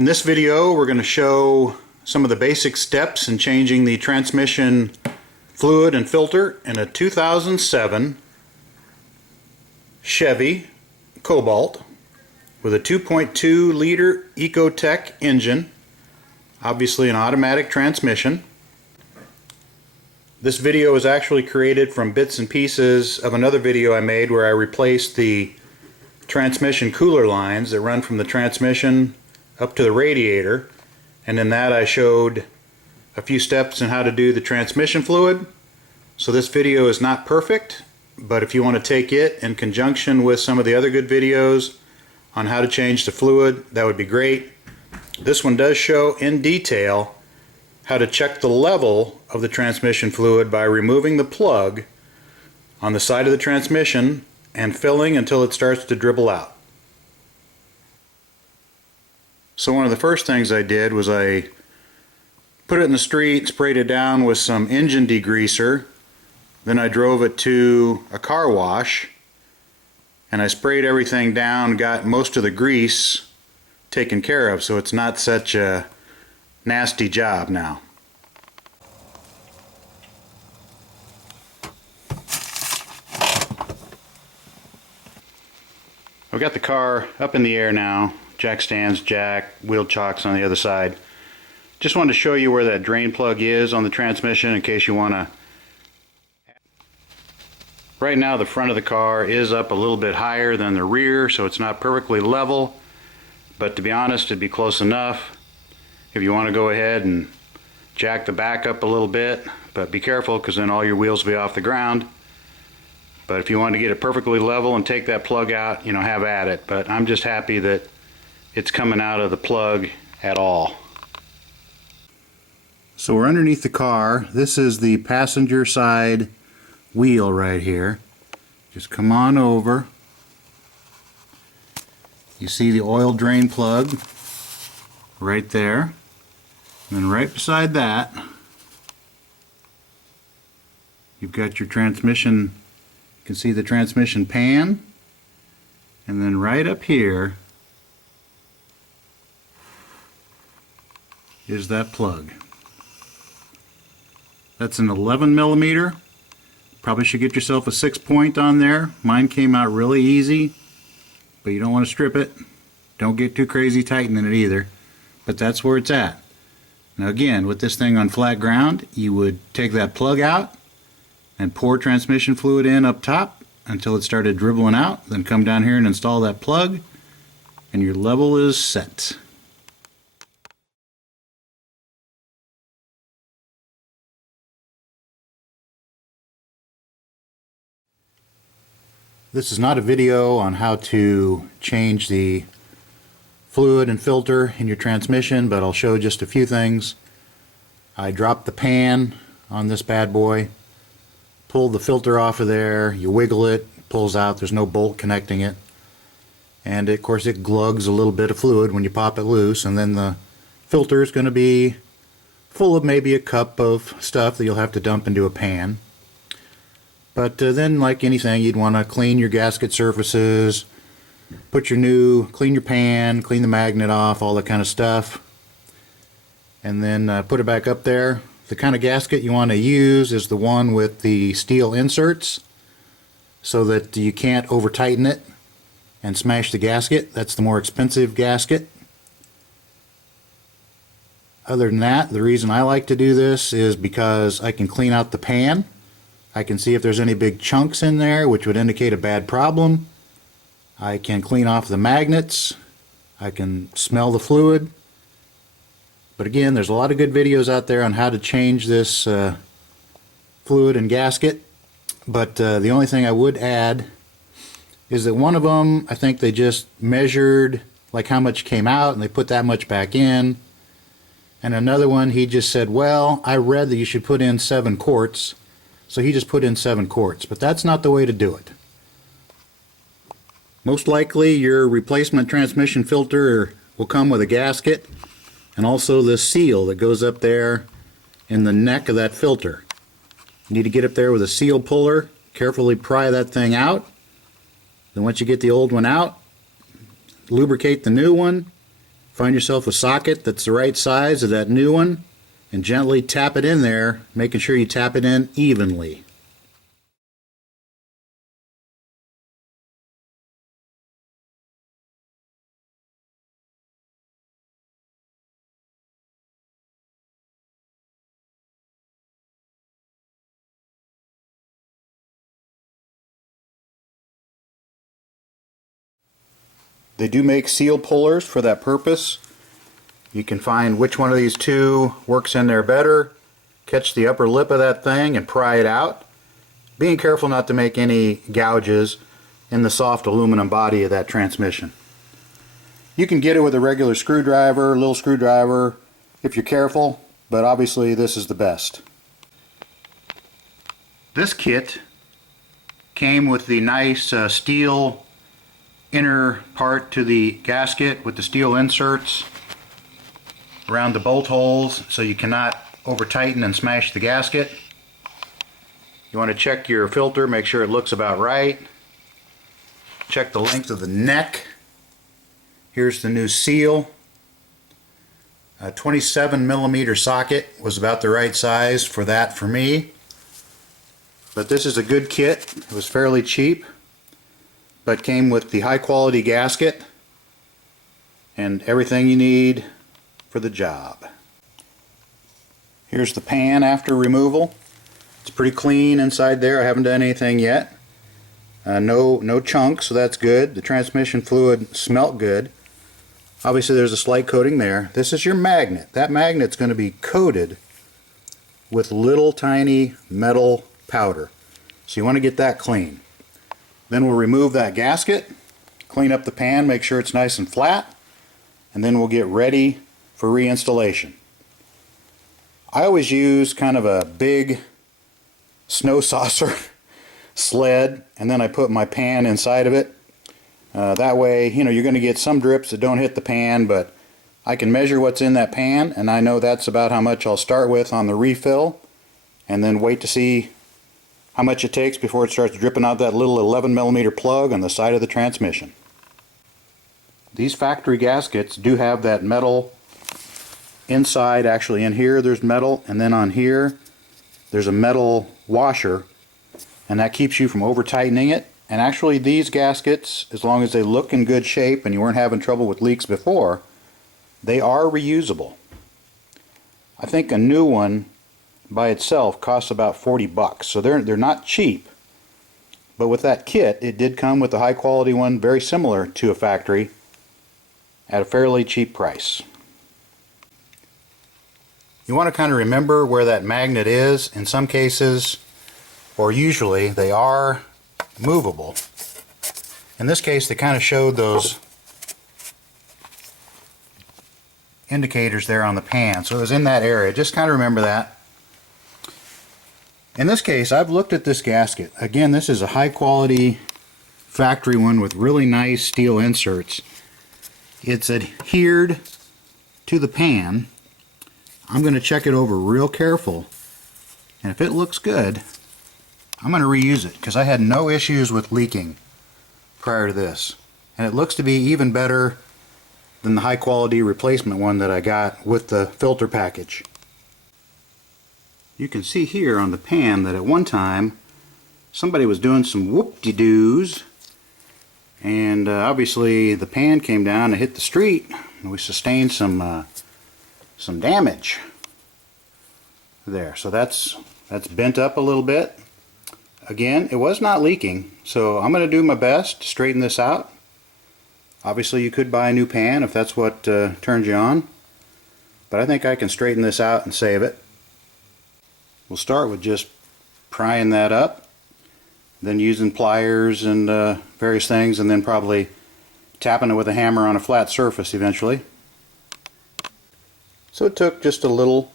In this video, we're going to show some of the basic steps in changing the transmission fluid and filter in a 2007 Chevy Cobalt with a 2.2 liter Ecotec engine, obviously an automatic transmission. This video is actually created from bits and pieces of another video I made where I replaced the transmission cooler lines that run from the transmission up to the radiator, and in that I showed a few steps in how to do the transmission fluid. So this video is not perfect, but if you want to take it in conjunction with some of the other good videos on how to change the fluid, that would be great. This one does show in detail how to check the level of the transmission fluid by removing the plug on the side of the transmission and filling until it starts to dribble out. So one of the first things I did was I put it in the street, sprayed it down with some engine degreaser, then I drove it to a car wash and I sprayed everything down, got most of the grease taken care of, so it's not such a nasty job now. I've got the car up in the air now, jack stands, jack, wheel chocks on the other side. Just wanted to show you where that drain plug is on the transmission in case you want to. Right now the front of the car is up a little bit higher than the rear, so it's not perfectly level, but to be honest, it'd be close enough. If you want to go ahead and jack the back up a little bit, but be careful because then all your wheels will be off the ground. But if you want to get it perfectly level and take that plug out, you know, have at it. But I'm just happy that it's coming out of the plug at all. So we're underneath the car. This is the passenger side wheel right here. Just come on over. You see the oil drain plug right there. And then right beside that, you've got your transmission. You can see the transmission pan. And then right up here is that plug. That's an 11 millimeter. Probably should get yourself a 6-point on there. Mine came out really easy, but you don't want to strip it. Don't get too crazy tightening it either. But that's where it's at. Now again, with this thing on flat ground, you would take that plug out and pour transmission fluid in up top until it started dribbling out. Then come down here and install that plug, and your level is set. This is not a video on how to change the fluid and filter in your transmission, but I'll show just a few things. I dropped the pan on this bad boy, pulled the filter off of there, you wiggle it, pulls out, there's no bolt connecting it, and of course it glugs a little bit of fluid when you pop it loose, and then the filter is going to be full of maybe a cup of stuff that you'll have to dump into a pan. But then, like anything, you'd want to clean your gasket surfaces, clean your pan, clean the magnet off, all that kind of stuff, and then put it back up there. The kind of gasket you want to use is the one with the steel inserts so that you can't over tighten it and smash the gasket. That's the more expensive gasket. Other than that, the reason I like to do this is because I can clean out the pan. I can see if there's any big chunks in there which would indicate a bad problem. I can clean off the magnets. I can smell the fluid. But again, there's a lot of good videos out there on how to change this fluid and gasket. But the only thing I would add is that one of them, I think they just measured like how much came out and they put that much back in. And another one, he just said, well, I read that you should put in 7 quarts. So he just put in 7 quarts, but that's not the way to do it. Most likely your replacement transmission filter will come with a gasket and also the seal that goes up there in the neck of that filter. You need to get up there with a seal puller, carefully pry that thing out. Then once you get the old one out, lubricate the new one, Find yourself a socket that's the right size of that new one and gently tap it in there, making sure you tap it in evenly. They do make seal pullers for that purpose. You can find which one of these two works in there better, catch the upper lip of that thing and pry it out, being careful not to make any gouges in the soft aluminum body of that transmission. You can get it with a regular screwdriver, little screwdriver, if you're careful, but obviously this is the best. This kit came with the nice steel inner part to the gasket with the steel inserts around the bolt holes so you cannot over tighten and smash the gasket. You want to check your filter, make sure it looks about right. Check the length of the neck. Here's the new seal. A 27mm socket was about the right size for that for me. But this is a good kit. It was fairly cheap, but came with the high quality gasket and everything you need for the job. Here's the pan after removal. It's pretty clean inside there. I haven't done anything yet. No chunks, so that's good. The transmission fluid smelt good. Obviously there's a slight coating there. This is your magnet. That magnet's going to be coated with little tiny metal powder. So you want to get that clean. Then we'll remove that gasket, clean up the pan, make sure it's nice and flat, and then we'll get ready for reinstallation. I always use kind of a big snow saucer sled, and then I put my pan inside of it. That way, you know, you're going to get some drips that don't hit the pan, but I can measure what's in that pan, and I know that's about how much I'll start with on the refill, and then wait to see how much it takes before it starts dripping out that little 11mm plug on the side of the transmission. These factory gaskets do have that metal inside. Actually in here there's metal, and then on here there's a metal washer, and that keeps you from over tightening it. And actually these gaskets, as long as they look in good shape and you weren't having trouble with leaks before, they are reusable. I think a new one by itself costs about 40 bucks, so they're not cheap. But with that kit, it did come with a high quality one very similar to a factory at a fairly cheap price. You want to kind of remember where that magnet is. In some cases, or usually, they are movable. In this case, they kind of showed those indicators there on the pan, so it was in that area. Just kind of remember that. In this case, I've looked at this gasket. Again, this is a high quality factory one with really nice steel inserts. It's adhered to the pan. I'm going to check it over real careful, and if it looks good, I'm going to reuse it, because I had no issues with leaking prior to this, and it looks to be even better than the high quality replacement one that I got with the filter package. You can see here on the pan that at one time somebody was doing some whoop-de-doos, and obviously the pan came down and hit the street, and we sustained some damage there. So that's bent up a little bit. Again, it was not leaking, so I'm going to do my best to straighten this out. Obviously you could buy a new pan if that's what turns you on, but I think I can straighten this out and save it. We'll start with just prying that up, then using pliers and various things, and then probably tapping it with a hammer on a flat surface eventually. So it took just a little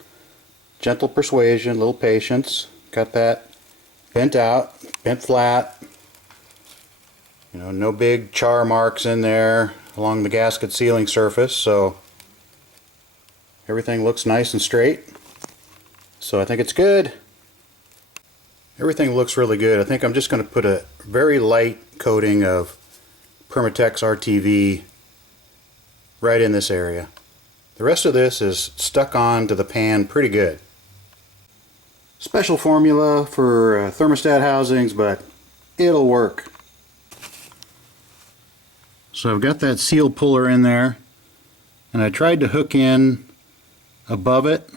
gentle persuasion, a little patience. Got that bent out, bent flat. You know, no big char marks in there along the gasket sealing surface, so everything looks nice and straight. So I think it's good. Everything looks really good. I think I'm just going to put a very light coating of Permatex RTV right in this area. The rest of this is stuck on to the pan pretty good. Special formula for thermostat housings, but it'll work. So I've got that seal puller in there, and I tried to hook in above it.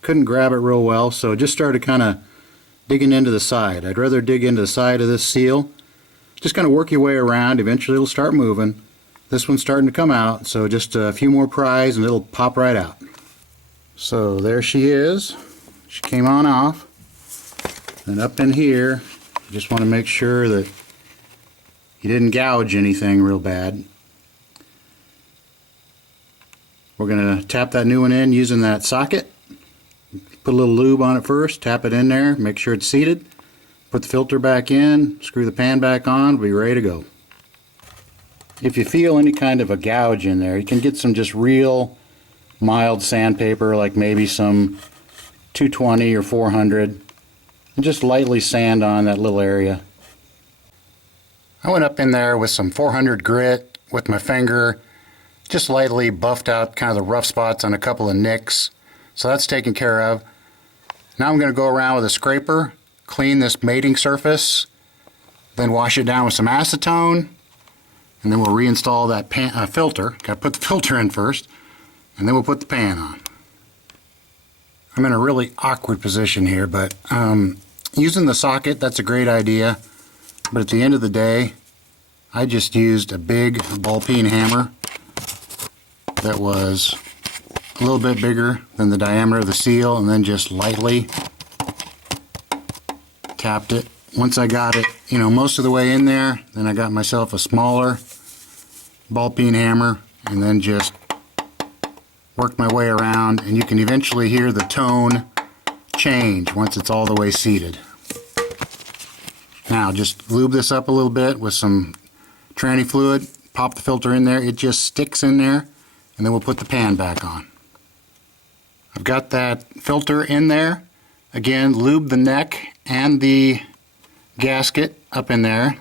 Couldn't grab it real well, so just started kind of digging into the side. I'd rather dig into the side of this seal. Just kind of work your way around. Eventually it'll start moving. This one's starting to come out, so just a few more pries and it'll pop right out. So there she is. She came on off. And up in here, you just want to make sure that you didn't gouge anything real bad. We're going to tap that new one in using that socket. Put a little lube on it first, tap it in there, make sure it's seated. Put the filter back in, screw the pan back on, we'll be ready to go. If you feel any kind of a gouge in there, you can get some just real mild sandpaper, like maybe some 220 or 400, and just lightly sand on that little area. I went up in there with some 400 grit with my finger, just lightly buffed out kind of the rough spots on a couple of nicks. So that's taken care of. Now I'm going to go around with a scraper, clean this mating surface, then wash it down with some acetone, and then we'll reinstall that filter. Got to put the filter in first, and then we'll put the pan on. I'm in a really awkward position here, but using the socket, that's a great idea. But at the end of the day, I just used a big ball-peen hammer that was a little bit bigger than the diameter of the seal, and then just lightly tapped it. Once I got it, most of the way in there, then I got myself a smaller ball-peen hammer, and then just worked my way around, and you can eventually hear the tone change once it's all the way seated. Now just lube this up a little bit with some tranny fluid, pop the filter in there, it just sticks in there, and then we'll put the pan back on. I've got that filter in there. Again, lube the neck and the gasket up in there,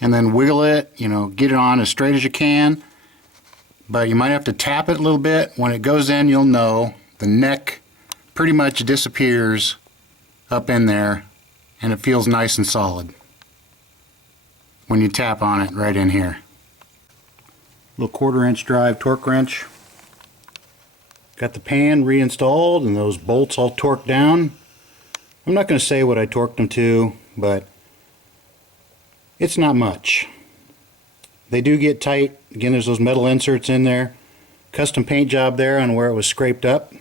and then wiggle it, get it on as straight as you can, but you might have to tap it a little bit. When it goes in, you'll know the neck pretty much disappears up in there, and it feels nice and solid when you tap on it right in here. Little 1/4-inch drive torque wrench. Got the pan reinstalled and those bolts all torqued down. I'm not going to say what I torqued them to, but it's not much. They do get tight. Again, there's those metal inserts in there. Custom paint job there on where it was scraped up.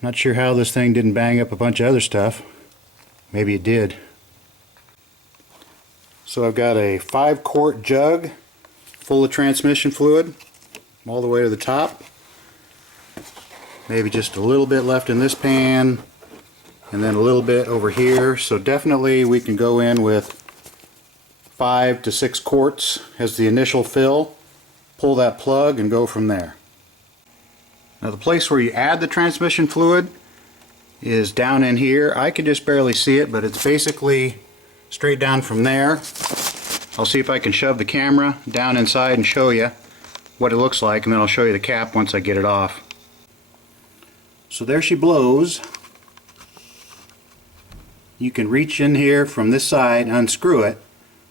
Not sure how this thing didn't bang up a bunch of other stuff. Maybe it did. So I've got a 5-quart jug full of transmission fluid all the way to the top. Maybe just a little bit left in this pan, and then a little bit over here. So definitely we can go in with 5 to 6 quarts as the initial fill, pull that plug, and go from there. Now the place where you add the transmission fluid is down in here. I can just barely see it, but it's basically straight down from there. I'll see if I can shove the camera down inside and show you what it looks like, and then I'll show you the cap once I get it off. So there she blows. You can reach in here from this side, unscrew it,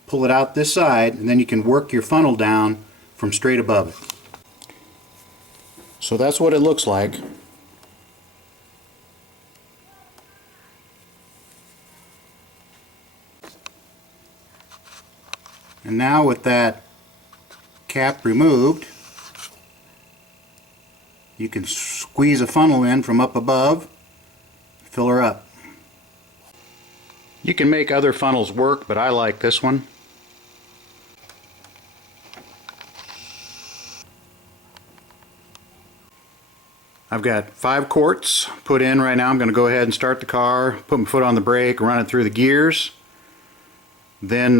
pull it out this side, and then you can work your funnel down from straight above it. So that's what it looks like. And now with that cap removed, you can squeeze a funnel in from up above, fill her up. You can make other funnels work, but I like this one. I've got 5 quarts put in right now. I'm going to go ahead and start the car, put my foot on the brake, run it through the gears. Then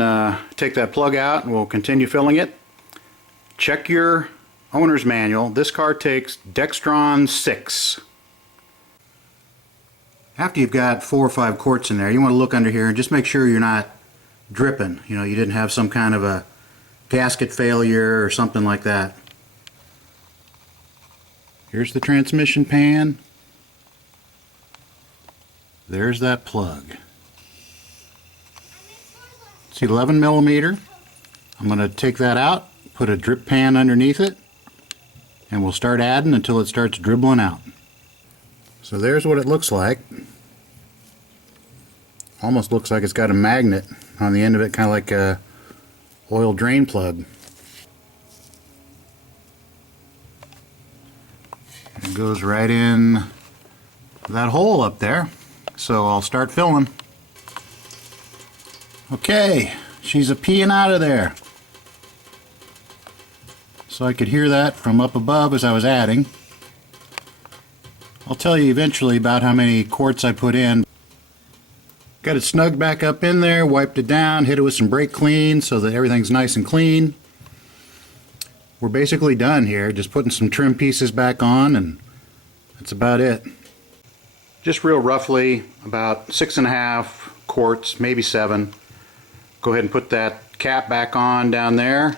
take that plug out and we'll continue filling it. Check your owner's manual. This car takes Dextron 6. After you've got 4 or 5 quarts in there, you want to look under here and just make sure you're not dripping. You didn't have some kind of a gasket failure or something like that. Here's the transmission pan. There's that plug. It's 11 millimeter. I'm going to take that out, put a drip pan underneath it, and we'll start adding until it starts dribbling out. So there's what it looks like. Almost looks like it's got a magnet on the end of it, kind of like a oil drain plug. It goes right in that hole up there. So I'll start filling. Okay, she's a peeing out of there. So I could hear that from up above as I was adding. I'll tell you eventually about how many quarts I put in. Got it snugged back up in there, wiped it down, hit it with some brake clean so that everything's nice and clean. We're basically done here, just putting some trim pieces back on, and that's about it. Just real roughly, about 6.5 quarts, maybe 7. Go ahead and put that cap back on down there.